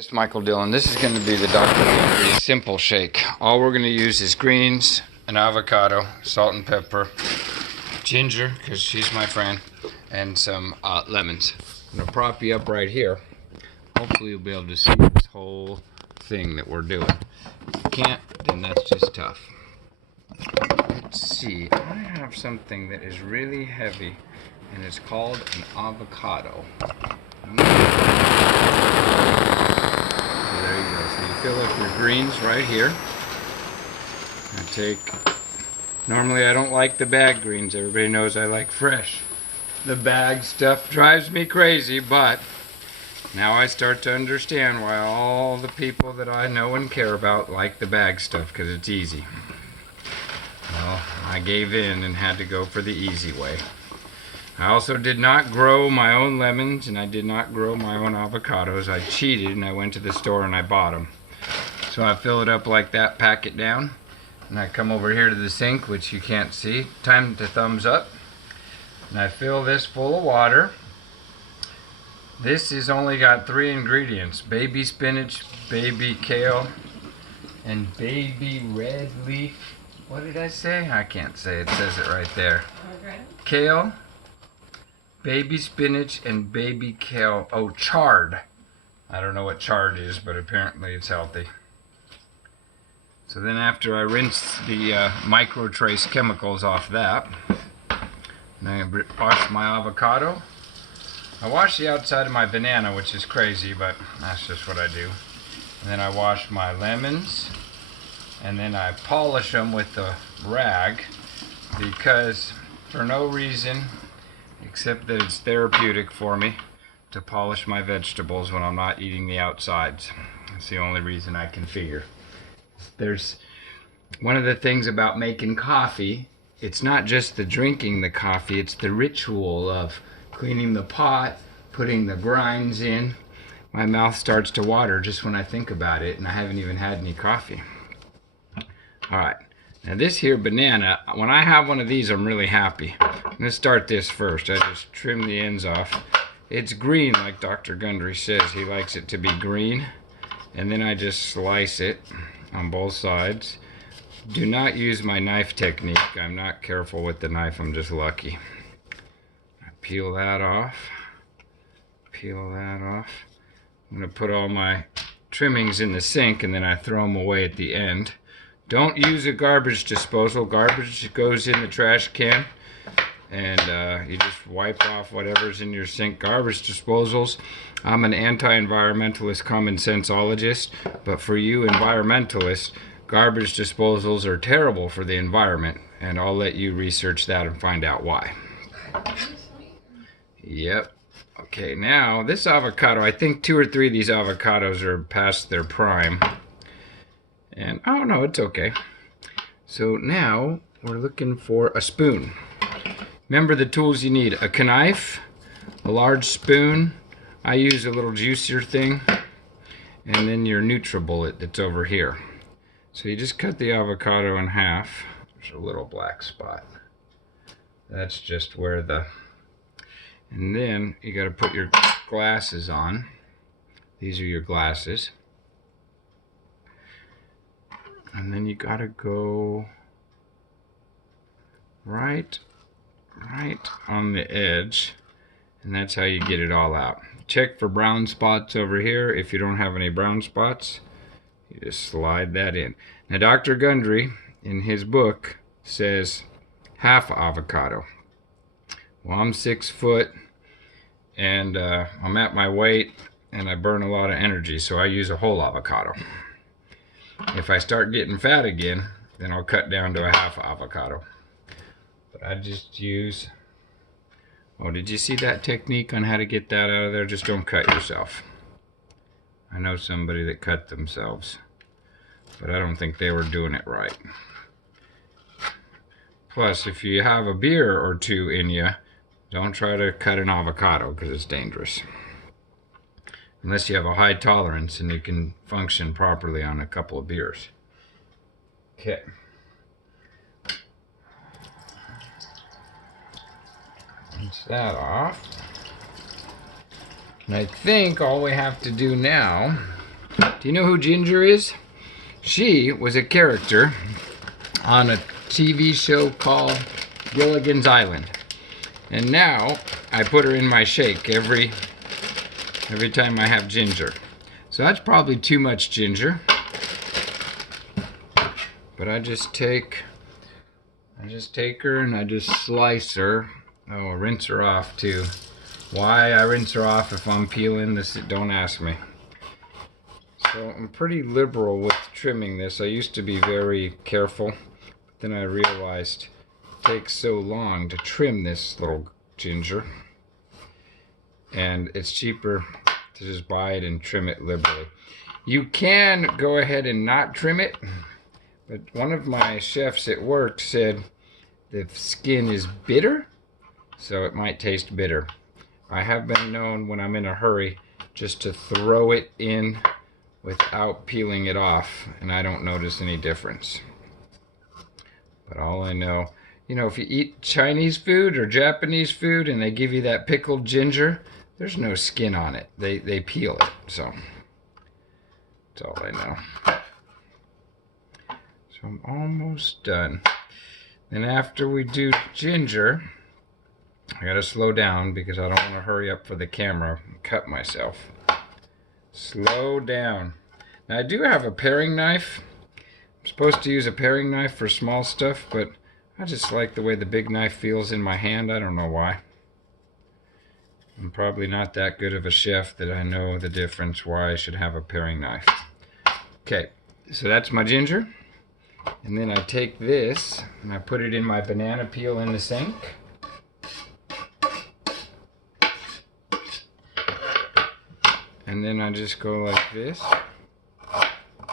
It's Michael Dillon. This is going to be the Dr. Goundry simple shake. All we're going to use is greens, an avocado, salt and pepper, ginger, because she's my friend, and some lemons. I'm going to prop you up right here. Hopefully you'll be able to see this whole thing that we're doing. If you can't, then that's just tough. Let's see. I have something that is really heavy, and it's called an avocado. There you go. So you fill up your greens right here. Normally I don't like the bag greens. Everybody knows I like fresh. The bag stuff drives me crazy, but now I start to understand why all the people that I know and care about like the bag stuff, because it's easy. Well, I gave in and had to go for the easy way. I also did not grow my own lemons, and I did not grow my own avocados. I cheated and I went to the store and I bought them. So I fill it up like that, pack it down, and I come over here to the sink, which you can't see. Time to thumbs up. And I fill this full of water. This has only got 3 ingredients: baby spinach, baby kale, and baby red leaf. What did I say? I can't say. It says it right there. Kale, baby spinach, and baby kale. Oh, chard. I don't know what chard is, but apparently it's healthy. So then after I rinse the micro trace chemicals off that, and I wash my avocado. I wash the outside of my banana, which is crazy, but that's just what I do. And then I wash my lemons, and then I polish them with the rag, because for no reason except that it's therapeutic for me to polish my vegetables when I'm not eating the outsides. That's the only reason I can figure. There's one of the things about making coffee, it's not just the drinking the coffee, it's the ritual of cleaning the pot, putting the grinds in. My mouth starts to water just when I think about it, and I haven't even had any coffee. Alright, now this here banana, when I have one of these, I'm really happy. I'm going to start this first. I just trim the ends off. It's green, like Dr. Goundry says. He likes it to be green. And then I just slice it on both sides. Do not use my knife technique. I'm not careful with the knife. I'm just lucky. I peel that off. Peel that off. I'm going to put all my trimmings in the sink, and then I throw them away at the end. Don't use a garbage disposal. Garbage goes in the trash can, and you just wipe off whatever's in your sink. Garbage disposals, I'm an anti-environmentalist common senseologist, but for you environmentalists, garbage disposals are terrible for the environment, and I'll let you research that and find out why. Yep. Okay, now this avocado, I think 2 or 3 of these avocados are past their prime. And, oh no, it's okay. So now we're looking for a spoon. Remember the tools you need: a knife, a large spoon. I use a little juicier thing, and then your NutriBullet that's over here. So you just cut the avocado in half. There's a little black spot. That's just where and then you got to put your glasses on. These are your glasses. And then you gotta go right on the edge, and that's how you get it all out. Check for brown spots over here. If you don't have any brown spots, you just slide that in. Now Dr. Goundry, in his book, says half avocado. Well, I'm 6 foot, and I'm at my weight, and I burn a lot of energy, so I use a whole avocado. If I start getting fat again, then I'll cut down to a half avocado. But I just use... Oh, did you see that technique on how to get that out of there? Just don't cut yourself. I know somebody that cut themselves, but I don't think they were doing it right. Plus, if you have a beer or 2 in you, don't try to cut an avocado, because it's dangerous. Unless you have a high tolerance and you can function properly on a couple of beers. Okay. Rinse that off. And I think all we have to do now Do you know who Ginger is? She was a character on a TV show called Gilligan's Island. And now I put her in my shake every time I have ginger. So that's probably too much ginger. But I just take her and I just slice her. Oh, rinse her off too. Why I rinse her off if I'm peeling this, don't ask me. So I'm pretty liberal with trimming this. I used to be very careful, but then I realized it takes so long to trim this little ginger, and it's cheaper to just buy it and trim it liberally. You can go ahead and not trim it, but one of my chefs at work said the skin is bitter, so it might taste bitter. I have been known when I'm in a hurry just to throw it in without peeling it off, and I don't notice any difference. But all I know, you know, if you eat Chinese food or Japanese food and they give you that pickled ginger, there's no skin on it. They peel it, so that's all I know. So I'm almost done. Then after we do ginger, I gotta slow down because I don't want to hurry up for the camera and cut myself. Slow down. Now I do have a paring knife. I'm supposed to use a paring knife for small stuff, but I just like the way the big knife feels in my hand. I don't know why. I'm probably not that good of a chef that I know the difference why I should have a paring knife. Okay, so that's my ginger. And then I take this and I put it in my banana peel in the sink. And then I just go like this. Oh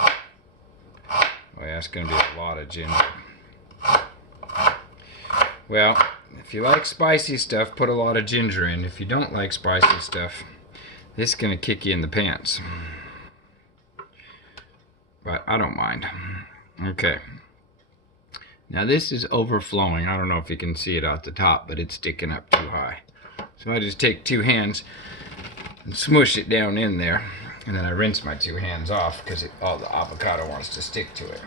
yeah, that's gonna be a lot of ginger. Well, if you like spicy stuff, put a lot of ginger in. If you don't like spicy stuff, this is gonna kick you in the pants. But I don't mind. Okay. Now this is overflowing. I don't know if you can see it out the top, but it's sticking up too high. So I just take two hands and smush it down in there, and then I rinse my two hands off because all the avocado wants to stick to it.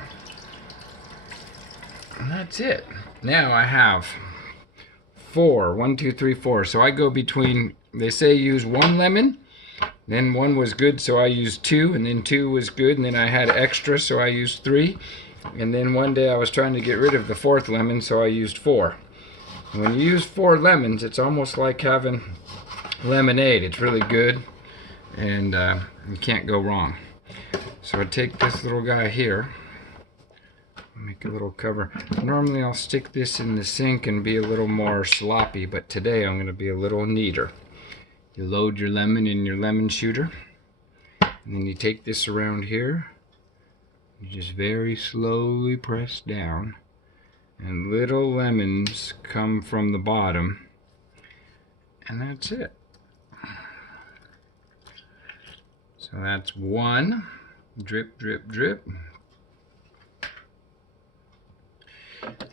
And that's it. Now I have 4. 1, 2, 3, 4. So I go between, they say use 1 lemon, then 1 was good, so I used 2, and then 2 was good, and then I had extra, so I used 3. And then one day I was trying to get rid of the 4th lemon, so I used 4. And when you use 4 lemons, it's almost like having lemonade. It's really good, and you can't go wrong. So I take this little guy here, make a little cover. Normally I'll stick this in the sink and be a little more sloppy, but today I'm going to be a little neater. You load your lemon in your lemon shooter, and then you take this around here. You just very slowly press down, and little lemons come from the bottom, and that's it. So that's 1. Drip, drip, drip.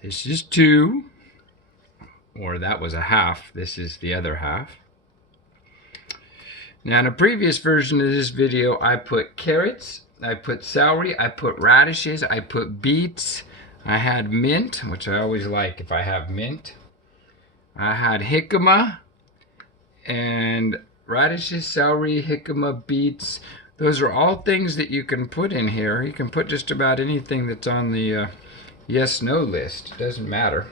This is 2. Or that was a half. This is the other half. Now in a previous version of this video, I put carrots, I put celery, I put radishes, I put beets, I had mint, which I always like if I have mint. I had jicama, and radishes, celery, jicama, beets. Those are all things that you can put in here. You can put just about anything that's on the yes-no list. It doesn't matter.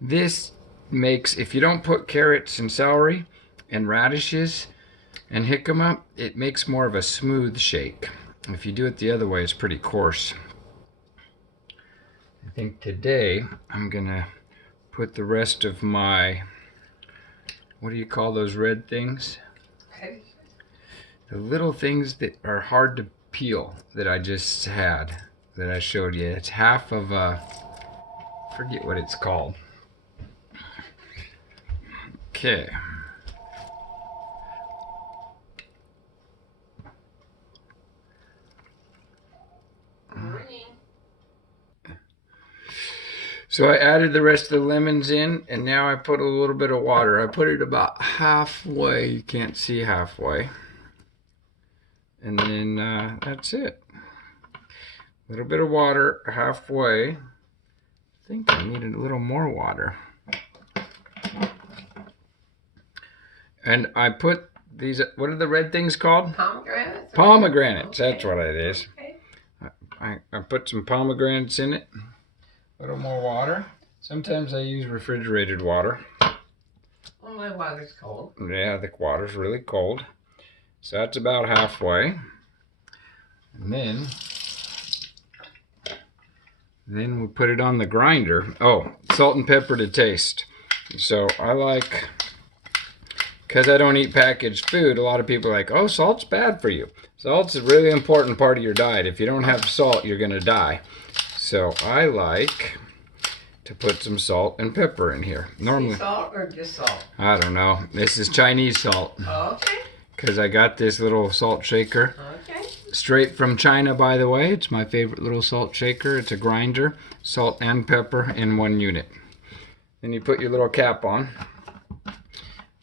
This makes, if you don't put carrots and celery and radishes and jicama, it makes more of a smooth shake. If you do it the other way, it's pretty coarse. I think today I'm gonna put the rest of my, what do you call those red things? The little things that are hard to peel that I just had, that I showed you. It's half of a, forget what it's called. Okay. So I added the rest of the lemons in, and now I put a little bit of water. I put it about halfway, you can't see halfway. And then that's it. A little bit of water halfway. I think I needed a little more water. And I put these, what are the red things called? Pomegranates? Pomegranates, Okay. that's what it is. Okay. I put some pomegranates in it. A little more water. Sometimes I use refrigerated water. Well, my water's cold. Yeah, the water's really cold. So that's about halfway. And then we put it on the grinder. Oh, salt and pepper to taste. So I like, because I don't eat packaged food, a lot of people are like, oh, salt's bad for you. Salt's a really important part of your diet. If you don't have salt, you're gonna die. So I like to put some salt and pepper in here. Normally, Sea salt or just salt? I don't know. This is Chinese salt. Okay. Because I got this little salt shaker. Okay. Straight from China, by the way. It's my favorite little salt shaker. It's a grinder, salt and pepper in one unit. Then you put your little cap on.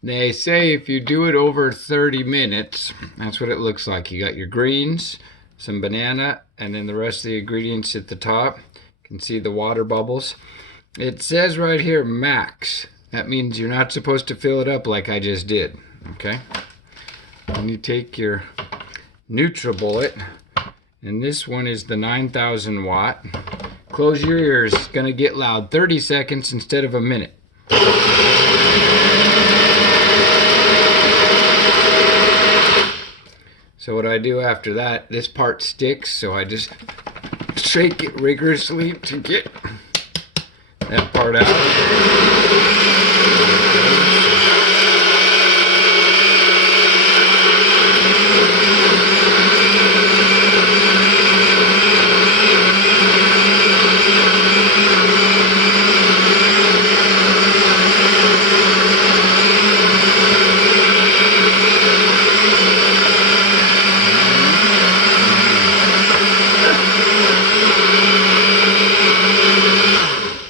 They say if you do it over 30 minutes, that's what it looks like. You got your greens, some banana, and then the rest of the ingredients at the top. You can see the water bubbles. It says right here, max. That means you're not supposed to fill it up like I just did, okay? Then you take your NutriBullet, and this one is the 9,000 watt. Close your ears, it's gonna get loud. 30 seconds instead of a minute. So what I do after that, this part sticks, so I just shake it rigorously to get that part out.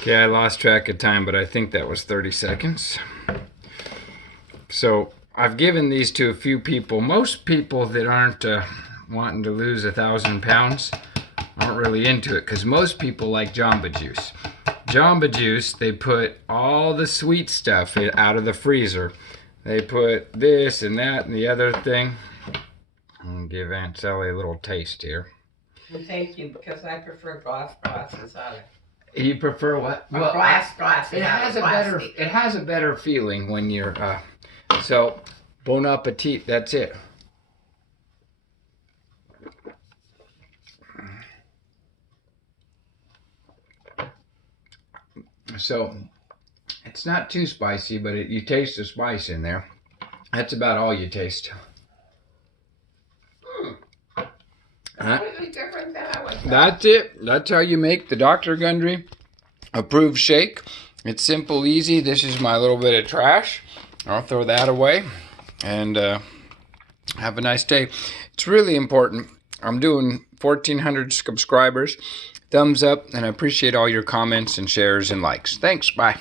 Okay, I lost track of time, but I think that was 30 seconds. So I've given these to a few people. Most people that aren't wanting to lose 1,000 pounds aren't really into it, because most people like Jamba Juice. Jamba Juice, they put all the sweet stuff out of the freezer. They put this and that and the other thing. I'm gonna give Aunt Sally a little taste here. Well, thank you, because I prefer glass glasses out of it. You prefer what? Well, glass. It has a better feeling when you're so bon appetit, that's it. So it's not too spicy, but you taste the spice in there. That's about all you taste. Completely different than I was. That's it. That's how you make the Dr. Goundry approved shake. It's simple, easy. This is my little bit of trash. I'll throw that away and have a nice day. It's really important. I'm doing 1,400 subscribers. Thumbs up, and I appreciate all your comments and shares and likes. Thanks. Bye.